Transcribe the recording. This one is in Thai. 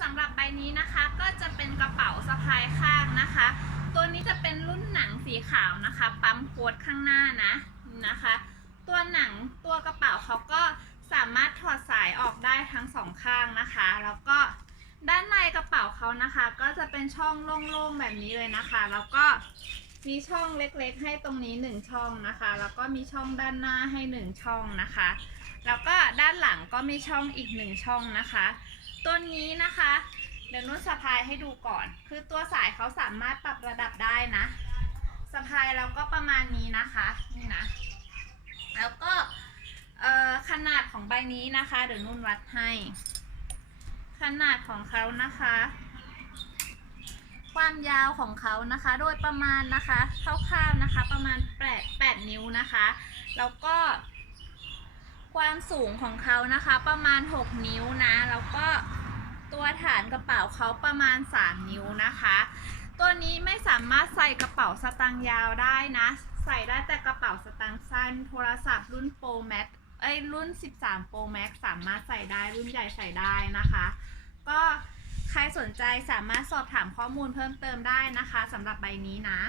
สำหรับใบนี้นะคะก็จะเป็นกระเป๋าสะพายข้างนะคะ ตัวนี้จะเป็นรุ่นหนังสีขาวนะคะ ปั๊มโค้ดข้างหน้านะนะคะ ตัวหนังตัวกระเป๋าเขาก็สามารถถอดสายออกได้ทั้งสองข้างนะคะ แล้วก็ด้านในกระเป๋าเขานะคะ ก็จะเป็นช่องโล่งๆแบบนี้เลยนะคะ แล้วก็มีช่องเล็กๆ ให้ตรงนี้หนึ่งช่องนะคะ แล้วก็มีช่องด้านหน้าให้หนึ่งช่องนะคะ แล้วก็ด้านหลังก็มีช่องอีกหนึ่งช่องนะคะ ตัวนี้นะคะ เดี๋ยวนุ่นสะพายให้ดูก่อน คือตัวสายเขาสามารถปรับระดับได้นะสะพายเราก็ประมาณนี้นะคะนี่นะ แล้วก็ขนาดของใบนี้นะคะ เดี๋ยวนุ่นวัดให้ ขนาดของเขานะคะ ความยาวของเขานะคะ โดยประมาณนะคะคร่าวๆนะคะ ประมาณ8 8นิ้วนะคะ แล้วก็ ความสูงของเขานะคะ ประมาณ 6 นิ้วนะแล้วก็ตัวฐานกระเป๋าเขาประมาณ 3 นิ้วนะคะ ตัวนี้ไม่สามารถใส่กระเป๋าสตางค์ยาวได้นะ ใส่ได้แต่กระเป๋าสตางค์สั้น โทรศัพท์รุ่น Pro Max เอ้ยรุ่น 13 Pro Max สามารถใส่ได้รุ่นใหญ่ใส่ได้นะคะ ก็ใครสนใจสามารถสอบถามข้อมูลเพิ่มเติมได้นะคะสำหรับใบนี้นะ